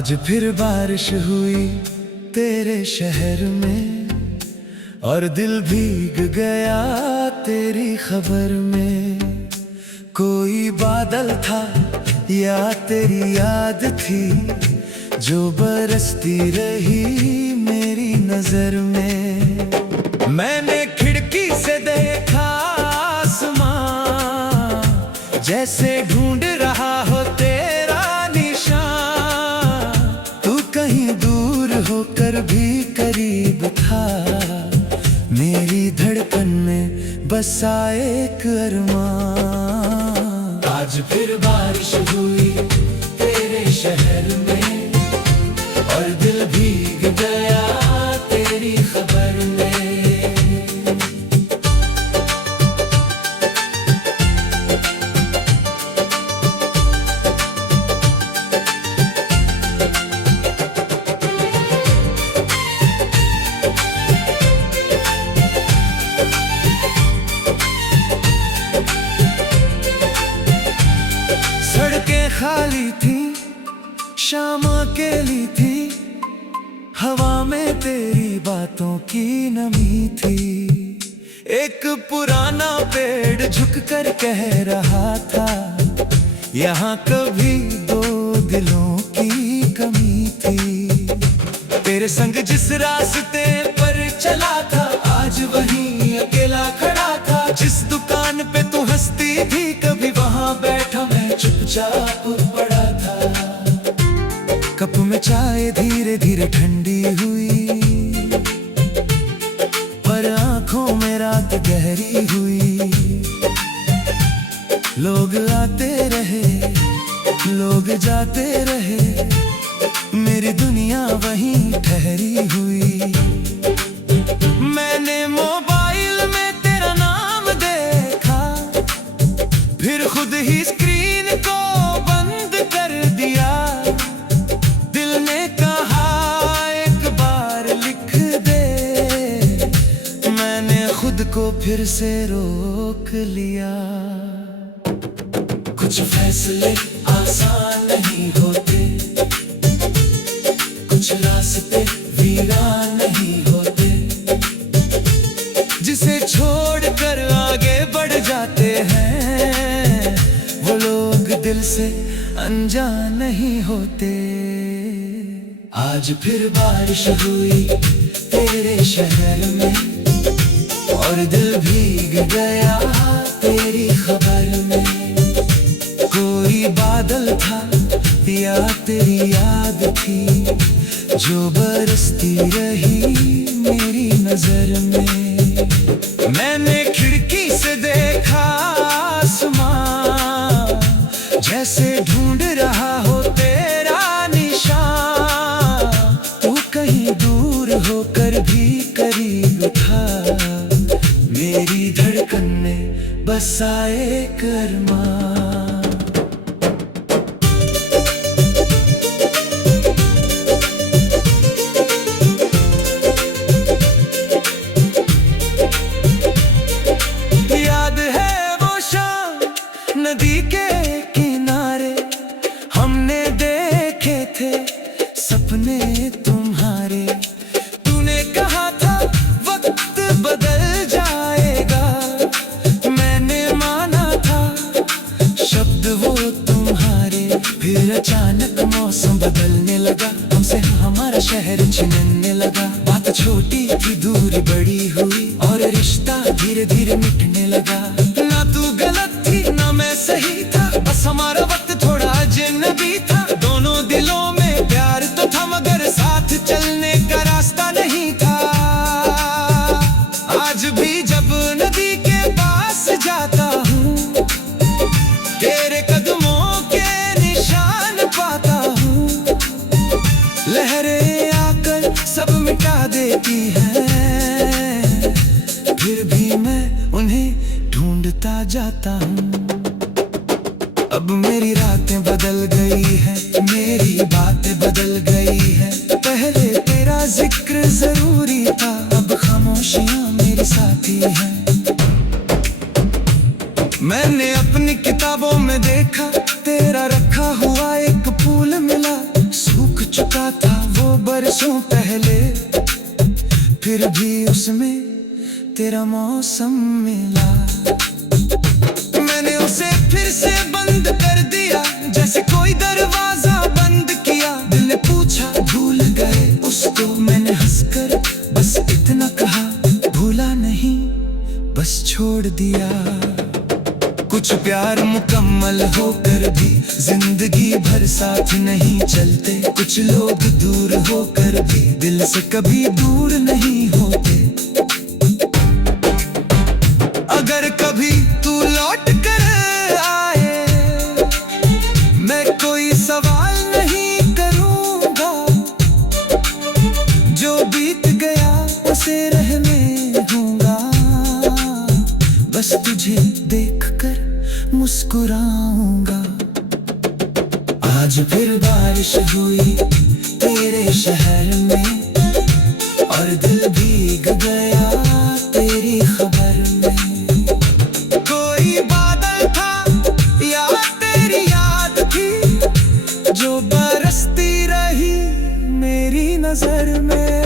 आज फिर बारिश हुई तेरे शहर में और दिल भीग गया तेरी खबर में। कोई बादल था या तेरी याद थी जो बरसती रही मेरी नजर में। मैंने खिड़की से देखा आसमां, जैसे ढूंढ रहा हो तेरा निशान। तू कहीं दूर होकर भी करीब था, मेरी धड़कन में बसा एक अरमान। आज फिर बारिश हुई तेरे शहर में और दिल भीग गया तेरी खबर में। सड़कें खाली थी, शाम अकेली थी, हवा में तेरी बातों की नमी थी। एक पुराना पेड़ झुककर कह रहा था, यहाँ कभी दो दिलों की कमी थी। तेरे संग जिस रास्ते पर चला था, आज वहीं अकेला खड़ा था। जिस दुकान पे तू हंसती थी, कभी वहां बैठा मैं चुपचाप पड़ा था। कप में चाय धीरे धीरे ठंडी हुई, पर आंखों में रात गहरी हुई। लोग आते रहे, लोग जाते रहे, मेरी दुनिया वहीं ठहरी हुई। मैंने मोबाइल में तेरा नाम देखा, फिर खुद ही स्क्रीन को बंद कर दिया। दिल ने कहा एक बार लिख दे, मैंने खुद को फिर से रोक लिया। कुछ फैसले आसान नहीं होते, कुछ रास्ते वीरान नहीं होते। जिसे छोड़कर आगे बढ़ जाते हैं, वो लोग दिल से अनजान नहीं होते। आज फिर बारिश हुई तेरे शहर में और दिल भीग गया तेरी खबर में। कोई बादल था या तेरी याद थी जो बरसती रही मेरी नजर में। मैंने खिड़की से देखा आसमां, जैसे ढूंढ रहा हो तेरा निशान। तू कहीं दूर होकर भी करीब था, मेरी धड़कन में बसा एक अरमान। नदी के किनारे हमने देखे थे सपने तुम्हारे। तूने कहा था वक्त बदल जाएगा, मैंने माना था शब्द वो तुम्हारे। फिर अचानक मौसम बदलने लगा, हमसे हमारा शहर छिनने लगा। बात छोटी थी दूरी बड़ी हुई और रिश्ता धीरे धीरे मिटने लगा। ना तू गलत थी ना मैं सही था, बस हमारा वक्त थोड़ा अजनबी था। दोनों दिलों में प्यार तो था, मगर साथ चलने का रास्ता नहीं था। आज भी जब नदी के पास जाता हूँ, तेरे कदमों के निशान पाता हूँ। लहरें आकर सब मिटा देती हैं, फिर भी मैं उन्हें ढूंढता जाता हूँ। अब मेरी रातें बदल गई हैं, मेरी बातें बदल गई हैं। पहले तेरा जिक्र जरूरी था, अब खामोशियां मेरी साथी हैं। मैंने अपनी किताबों में देखा तेरा रखा हुआ एक फूल मिला। सूख चुका था वो बरसों पहले, फिर भी उसमें तेरा मौसम मिला। मैंने उसे फिर से बंद कर दिया, जैसे कोई दरवाजा बंद किया। दिल ने पूछा भूल गए उसको, मैंने हंसकर बस इतना कहा, भूला नहीं बस छोड़ दिया। कुछ प्यार मुकम्मल होकर भी जिंदगी भर साथ नहीं चलते, कुछ लोग दूर होकर भी दिल से कभी दूर नहीं होते। अगर कभी तू लौट कर आए, मैं कोई सवाल नहीं करूंगा, जो बीत गया उसे रहने दूंगा, बस तुझे देखकर मुस्कुराऊंगा। आज फिर बारिश हुई तेरे शहर में, और दिल भीग गया तेरी खबर में। कोई बादल था या तेरी याद थी, जो बरसती रही मेरी नजर में।